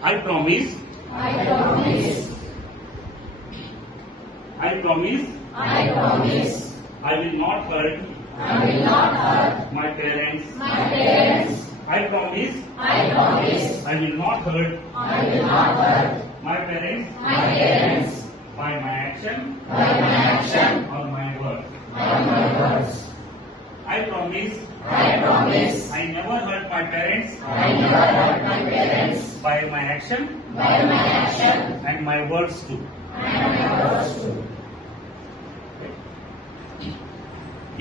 I promise. I promise. I promise. I promise. I will not hurt I will not hurt my parents. my parents. I promise. I promise. I will not hurt I will not hurt my parents my parents by my action by my action or my words. or my words. I promise. I promise. I never hurt my parents I never hurt my parents by my action by my action and my words too. and my words too.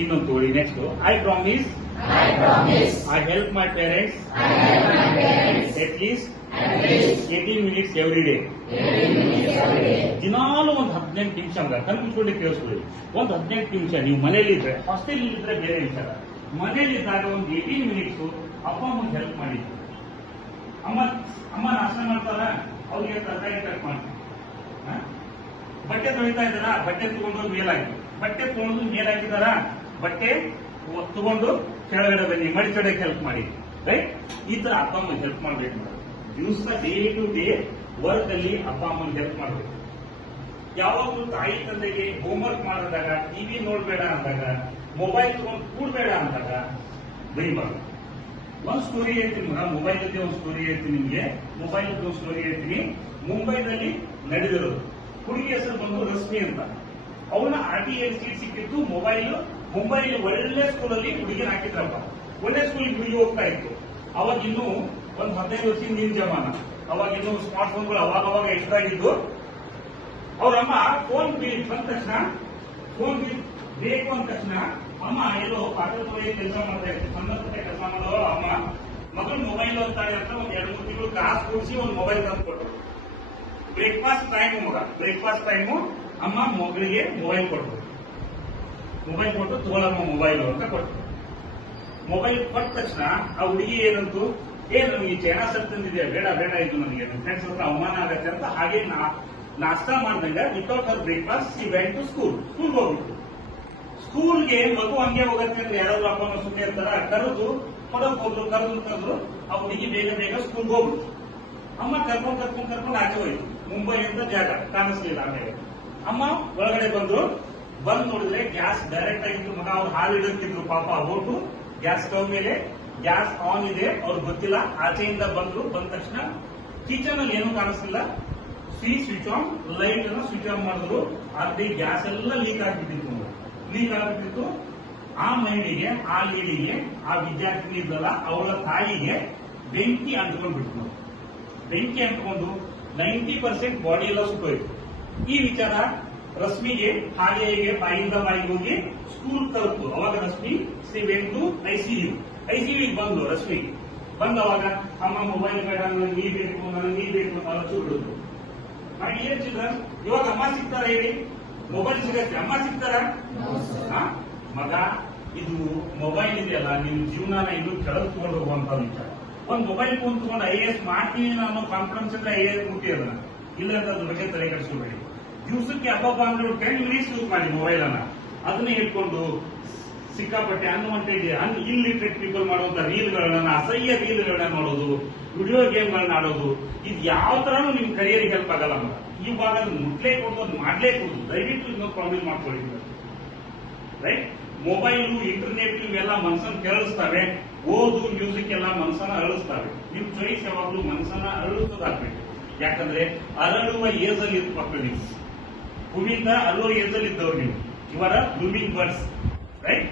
ಇನ್ನೊಂದು ತೋಳಿ next. I promise. I promise. I help my parents I help my parents at least at least 18 minutes every day. 18 minutes every day. ದಿನಾಲು ಒಂದು 18 ನಿಮಿಷ ಕಲ್ಪಿಸ್ಕೊಂಡು ಕೇಳಿಸ್ಕೊಳ್ಳಿ. ಒಂದು 18 ನಿಮಿಷ ನೀವು ಮನೇಲಿ ಇದ್ರೆ, ಹಾಸ್ಟೆಲ್ ಇದ್ರೆ ಬೇರೆ ವಿಚಾರ. ಮನೇಲಿ ಇದ್ದಾಗ ಒಂದು 18 ಮಿನಿಟ್ಸ್ ಅಪ್ಪ ಅಮ್ಮಗೆ ಹೆಲ್ಪ್ ಮಾಡಿ. ಅಮ್ಮ ನಾಷ್ಟ ಮಾಡ್ತಾರ, ಅವ್ರಿಗೆ ತರಕಾರಿ ಕಟ್ ಮಾಡ್ತಾರೆ. ಬಟ್ಟೆ ತೊಳಿತಾ ಇದ್ದಾರ, ಬಟ್ಟೆ ತಗೊಂಡು ಮೇಲಾಗಿ, ಬಟ್ಟೆ ತಗೊಂಡು ಮೇಲಾಗಿದ್ದಾರ, ಬಟ್ಟೆ ತಗೊಂಡು ಕೆಳಗಡೆ ಬನ್ನಿ, ಮಡಿಚೊಡೆಗೆ ಹೆಲ್ಪ್ ಮಾಡಿ. ರೈಟ್? ಈ ತರ ಅಪ್ಪ ಅಮ್ಮಗೆ ಹೆಲ್ಪ್ ಮಾಡ್ಬೇಕು. ದಿವಸ ಡೇ ಟು ಡೇ ವರ್ಕ್ ಅಲ್ಲಿ ಅಪ್ಪ ಅಮ್ಮನ ಹೆಲ್ಪ್ ಮಾಡಬೇಕು. ಯಾವಾಗಲೂ ತಾಯಿ ತಂದೆಗೆ ಹೋಮ್ವರ್ಕ್ ಮಾಡಿದಾಗ, ಟಿವಿ ನೋಡ್ಬೇಡ ಅಂದಾಗ, ಮೊಬೈಲ್ ತಗೊಂಡು ಕೂಡ್ಬೇಡ ಅಂದಾಗ ಬೈಬಾರ್ದು. ಒಂದು ಸ್ಟೋರಿ ಹೇಳ್ತೀನಿ ಮಗ, ಮೊಬೈಲ್ ಅಲ್ಲಿ ಒಂದು ಸ್ಟೋರಿ ಹೇಳ್ತೀನಿ ನಿಮ್ಗೆ. ಮೊಬೈಲ್ ಒಂದು ಸ್ಟೋರಿ ಹೇಳ್ತೀನಿ. ಮುಂಬೈನಲ್ಲಿ ನಡೆದಿರೋದು. ಹುಡುಗಿ ಹೆಸರು ಬಂದು ರಶ್ಮಿ ಅಂತ. ಅವನ RTI ಸೀಟ್ ಸಿಕ್ಕಿತ್ತು. ಮೊಬೈಲ್ ಮುಂಬೈಲಿ ಒಳ್ಳೆ ಸ್ಕೂಲಲ್ಲಿ ಹುಡುಗಿನ ಹಾಕಿದ್ರಪ್ಪ. ಒಳ್ಳೆ ಸ್ಕೂಲ್ ಹುಡುಗಿ ಹೋಗ್ತಾ ಇತ್ತು. ಅವಾಗ ಇನ್ನೂ ಒಂದು 15 ವರ್ಷದ ನಿನ್ ಜಮಾನ. ಅವಾಗ ಇನ್ನೂ ಸ್ಮಾರ್ಟ್ ಫೋನ್ಗಳು ಅವಾಗ ಎಷ್ಟಾಗಿದ್ದು. ಅವ್ರಮ್ಮ ಫೋನ್ ಬಿಲ್ ಬಂದ ತಕ್ಷಣ, ಫೋನ್ ಬಿಲ್ ಬೇಕು ಅಂದ ತಕ್ಷಣ ಅಮ್ಮ ಎಲ್ಲೋ ಪಾತ್ರೆ ತೊಳೆಯ ಕೆಲಸ ಮಾಡ್ತಾ ಇತ್ತು. ಸಂಬಂಧಪಟ್ಟ ಕೆಲಸ ಮಾಡೋ ಅಮ್ಮ ಮಗಳು ಮೊಬೈಲ್ ಅಂತಾಳೆ ಅಂತ ಒಂದ್ 2-3 ತಿಂಗಳು ಕಾಸು ಕೂಡಿಸಿ ಒಂದು ಮೊಬೈಲ್ ತಂದು ಕೊಟ್ಟರು. ಬ್ರೇಕ್ಫಾಸ್ಟ್ ಟೈಮು ಮಗ, ಬ್ರೇಕ್ಫಾಸ್ಟ್ ಟೈಮು ಅಮ್ಮ ಮಗಳಿಗೆ ಮೊಬೈಲ್ ಕೊಟ್ಟರು. ಮೊಬೈಲ್ ಕೊಟ್ಟು ತಗೊಳಮ್ಮ ಮೊಬೈಲ್ ಅಂತ ಕೊಟ್ಟರು. ಮೊಬೈಲ್ ಕೊಟ್ಟ ತಕ್ಷಣ ಆ ಹುಡುಗಿ ಏನಂತು, ನನಗೆ ಚೈನಾ ಸೆಟ್ ತಂದಿದೆ, ಬೇಡ ಇದು ನನಗೆ ನನ್ನ ಫ್ರೆಂಡ್ಸ್ ಹತ್ರ ಅವಮಾನ ಆಗತ್ತೆ ಅಂತ ಹಾಗೆ ನಾಷ್ಟಾ ಮಾಡ್ದಂಗ without our breakfast she went to ಸ್ಕೂಲ್ಗೆ ಹೋಗ್ಬಿಟ್ಟು. ಸ್ಕೂಲ್ಗೆ ಮಗು ಹಂಗೆ ಹೋಗತ್ತೆ ಅಂದ್ರೆ ಯಾರಾದ್ರೂ ಅಪ್ಪನ ಸುಮ್ಮನೆ ಇರ್ತಾರ, ಕರೆದು ಕೊಡಕ್ ಹೋದ್ರು. ಕರೆದ್ರು ಆ ಹುಡುಗಿ ಬೇಗ ಸ್ಕೂಲ್ಗೆ ಹೋಗ್ಬಿಟ್ಟು. ಅಮ್ಮ ಕರ್ಕೊಂಡು ಆಚೆ ಹೋಯ್ತು. ಮುಂಬೈ ಅಂತ ಜಾಗ ಕಾಣಿಸ್ಲಿಲ್ಲ. ಆಮೇಲೆ ಅಮ್ಮ ಒಳಗಡೆ ಬಂದು ನೋಡಿದ್ರೆ ಗ್ಯಾಸ್ ಡೈರೆಕ್ಟ್ ಆಗಿತ್ತು ಮಗ. ಅವ್ರು ಹಾಲು ಇಡಕ್ಕಿದ್ರು ಪಾಪ. ಹೋಟು ಗ್ಯಾಸ್ ಸ್ಟವ್ ಮೇಲೆ ಗ್ಯಾಸ್ ಆನ್ ಇದೆ, ಅವ್ರಿಗೆ ಗೊತ್ತಿಲ್ಲ. ಆಚೆಯಿಂದ ಬಂದ ತಕ್ಷಣ ಕಿಚನ್ ಅಲ್ಲಿ ಏನೂ ಕಾಣಿಸ್ತಿಲ್ಲ. ಸ್ವಿಚ್ ಆನ್, ಲೈಟ್ ಅನ್ನು ಸ್ವಿಚ್ ಆನ್ ಮಾಡಿದ್ರು. ಅಲ್ಲಿ ಗ್ಯಾಸ್ ಎಲ್ಲ ಲೀಕ್ ಆಗ್ಬಿಟ್ಟಿತ್ತು. ಆ ಮಹಿಳೆಗೆ, ಆ ಲೇಡಿಗೆ, ಆ ವಿದ್ಯಾರ್ಥಿನಿ ಇದ್ದಲ್ಲ ಅವಳ ತಾಯಿಗೆ ಬೆಂಕಿ ಅಂಟ್ಕೊಂಡ್ಬಿಟ್ಟು. ಬೆಂಕಿ ಅಂಟ್ಕೊಂಡು 90% ಬಾಡಿ ಎಲ್ಲ ಸುಟ್ಟೋಯ್ತು. ಈ ವಿಚಾರ ರಶ್ಮಿಗೆ ಹಾಗೆ ಬಾಯಿಂದ ಬಾಯಿಗೆ ಹೋಗಿ ಸ್ಕೂಲ್ ತಲುಪು. ಅವಾಗ ರಶ್ಮಿ ವೆಂಟ್ ಟು ICU ಬಂದು ರಶ್ಮಿ ಬಂದವಾಗ ಅಮ್ಮ ಮೊಬೈಲ್ ಬೇಡ, ನನಗೆ ನೀ ಬೇಕು ಅಂತ ಚೂಡಿದ್ರು. ಏನ್ ಚಿಲ್ಡ್ರನ್, ಇವಾಗ ಅಮ್ಮ ಸಿಗ್ತಾರ ಹೇಳಿ? ಮೊಬೈಲ್ ಸಿಗತ್ತೆ, ಅಮ್ಮ ಸಿಗ್ತಾರ? ಮಗ, ಇದು ಮೊಬೈಲ್ ಇದೆಯಲ್ಲ, ನಿಮ್ ಜೀವನನ ಇನ್ನೂ ಕೆಳಗೆ ತಗೊಂಡು ಹೋಗುವಂತ ವಿಚಾರ. ಒಂದು ಮೊಬೈಲ್ ಫೋನ್ ತಗೊಂಡು IAS ಮಾಡ್ತೀನಿ ಅನ್ನೋ ಕಾನ್ಫಿಡೆನ್ಸ್ ಇದ್ರೆ IAS ಮುಟ್ಟಿ ಅದನ್ನ. ಇಲ್ಲ ಅಂತ ಅದ್ರ ಬಗ್ಗೆ ತಲೆ ಕೆಡಿಸ್ಕೋಬೇಡಿ. ದಿವಸಕ್ಕೆ ಹಬ್ಬ ಅಂದ್ರೆ 10 ಮಿನಿಟ್ಸ್ ಯೂಸ್ ಮಾಡಿ ಮೊಬೈಲ್ ಅನ್ನ. ಅದನ್ನ ಇಟ್ಕೊಂಡು ಸಿಕ್ಕಾಪಟ್ಟೆ ಅನ್ವಾಂಟೆಡ್ ಇಲ್ಲಿಟ್ರೇಟ್ ಪೀಪಲ್ ಮಾಡುವಂತ ರೀಲ್ಗಳನ್ನ, ಅಸಹ್ಯ ರೀಲ್ಗಳನ್ನ ಮಾಡೋದು, ವಿಡಿಯೋ ಗೇಮ್ಗಳನ್ನ ಆಡೋದು, ಇದು ಯಾವ ತರನು ನಿಮ್ ಕರಿಯರಿಗೆ ಹೆಲ್ಪ್ ಆಗಲ್ಲ. ಇವಾಗ ಅದನ್ನ ಮುಟ್ಲೇ ಕೊಡೋದು, ಅದು ಮಾಡ್ಲೇ ಕೊಡೋದು. ದಯವಿಟ್ಟು ಇನ್ನೊಂದು ಪ್ರಾಬ್ಲಮ್ ಮಾಡ್ಕೊಳ್ಳಿ. ರೈಟ್? ಮೊಬೈಲು, ಇಂಟರ್ನೆಟ್ ಇವೆಲ್ಲ ಮನಸ್ಸನ್ನು ಕೆರಳಿಸ್ತವೆ. ಓದು, ಮ್ಯೂಸಿಕ್ ಎಲ್ಲ ಮನಸ್ಸನ್ನ ಅರಳಿಸ್ತವೆ. ನಿಮ್ ಚಾಯ್ಸ್ ಯಾವಾಗಲೂ ಮನಸ್ಸನ್ನ ಅರಳಿಸೋದಾಗ್ಬೇಕು. ಯಾಕಂದ್ರೆ ಅರಳುವ ಏಜ್ ಅಲ್ಲಿ ಇತ್ತು ಮಕ್ಕಳು. ನೀವು ಭೂಮಿಯಿಂದ ಅರಳುವ ಏಜ್ ಅಲ್ಲಿ ಇದ್ದವ್ರು ನೀವು. ಇವರ ಬ್ಲೂಮಿಂಗ್ ಬರ್ಡ್ಸ್. ರೈಟ್?